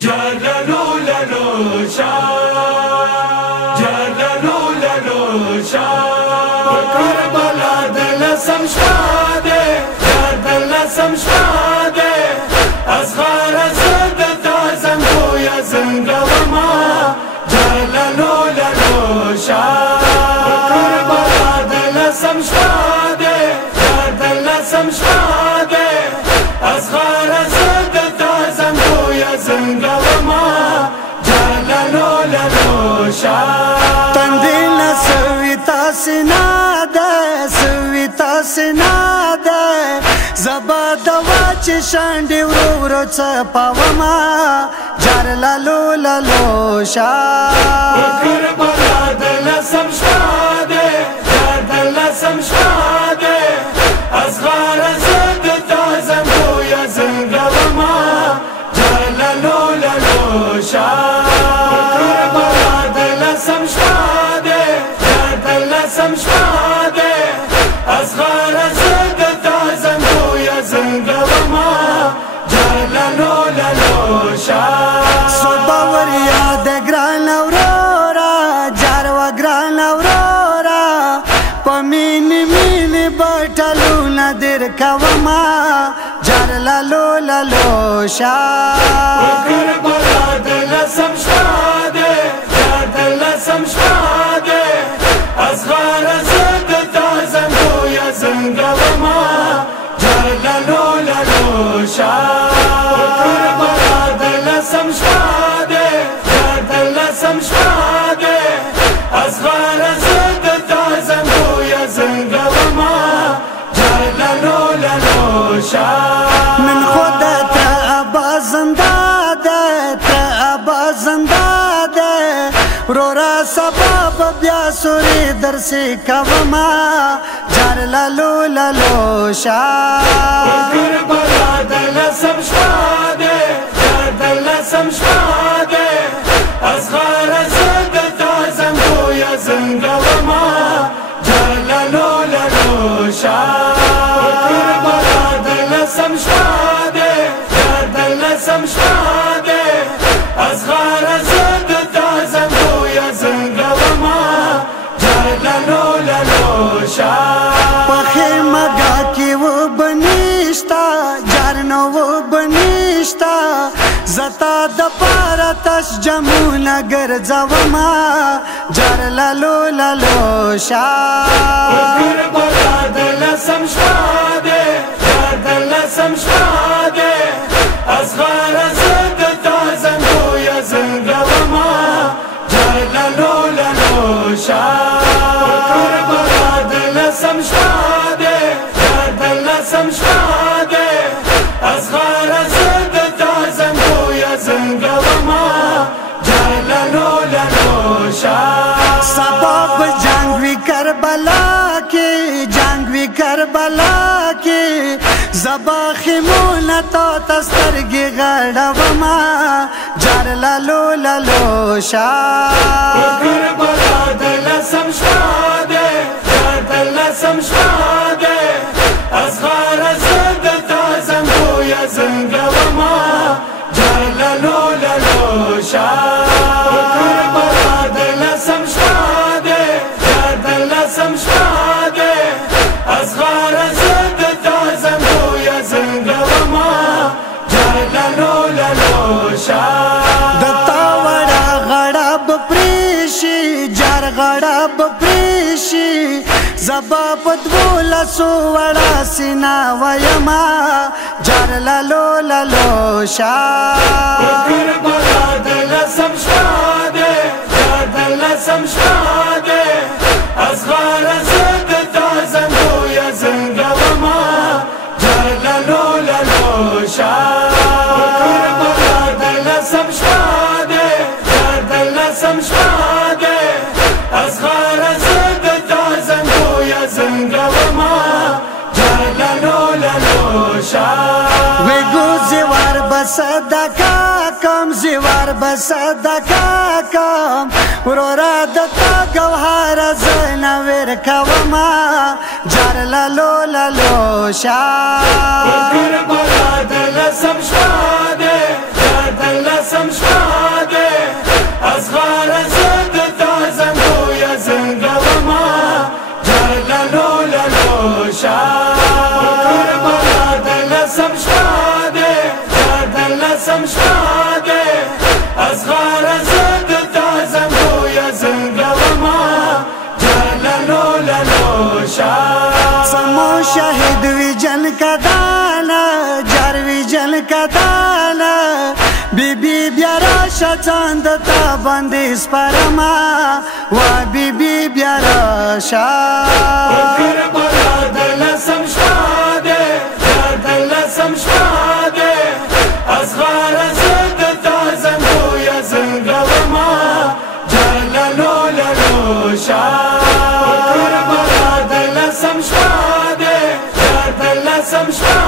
جلالو لالو شاه جلالو لالو شاه کربلا دلسم شاده دلسم شاده اصغر زد تازم گویا زنگوما جلالو لالو شاه کربلا دلسم شاده دلسم شاده اصغر زد تازم گویا زنگوما جلالو لالو شاه تندیل سویتا سناده سویتا سناده زبا دوا چه شانډي ورو ورو څپاوما جار لالو لالو شاه کربلا دلسم شاده دلسم شاده اصغر زد تازم گویا زنگوما جلالو لالو شاه کربلا دلسم شاده دلسم شاده اصغر زد تازم گویا زنگوما جلالو لالو شاه صبح ور یاد ګران اورورا جار و ګران اورورا پمینی مینی بټلو ندر کوما جار لالو لالو شاه کربلا دلسم شاده دلسم شاده اصغر زد تازم گویا زنگوما جلالو لالو شاه کربلا دلسم شاده دلسم شاده اصغر زد تازم گویا زنگوما جلالو لالو شاه من خدا تا ابا زنداده تا ابا زنداده رورا سبب بیا سوری درسی کوما جار لالو لالو شاه کربلا دلسم شاده دلسم شاده اصغر زد تازم گویا زنگوما جلالو لالو شاه کربلا دلسم شاده دلسم شاده اصغر زد تازم گویا زنگوما جلالو لالو شاه پخې مګه کې و بنشتا جار نو و بنشتا زتا د پاره تش جمونه ګرځوما جار لالو لالو شاه کربلا دلسم شاده دلسم شاده اصغر زد تازم گویا زنگوما جلالو لالو شاه کربلا دلسم شاده دلسم شاده اصغر زد تازم گویا زنگوما جلالو لالو شاه سبب جنگ وی کربلا کې جنگ وی کربلا کې زبا خمونه تا تسترګي غړوما جار لالو لالو شاه کربلا دلسم شاده دلسم شاده اصغر زد تازم گویا زنگوما جلالو لالو شاه کربلا دلسم شاده دلسم شاده اصغر زد تازم گویا زنگوما جلالو لالو شاه دتا وړه غړب پریشي جار غړب پریشي زبا پدولا سو وړه سینا ویما جار لالو لالو شاه کربلا دلسم شاده دلسم شاده اصغر زد تازم گویا زنگوما جلالو لالو شاه کربلا دلسم شاده دلسم شاده اصغر زد تازم گویا زنگوما جلالو لالو شاه وی گو زیوار بصدقا کم زیوار بصدقا کم ورورا دتا گوهر زنویر کوما جار لالو لالو شاه کربلا دلسم شاده دلسم کربلا دلسم شپاده دلسم شپاده اصغر زد تازم گویا زنگوما جلالو لالو سمو شاهد وی جن کا دانا جار وی جن کا دانا بی بی بیارا شاچاند تا بندی سپرما و بی بی بیارا شا کربلا دلسم شپاده دلسم شپاده اصغر زد تازم گویا زنگوما جلالو لالو کربلا دلسم شپاده دلسم شپاده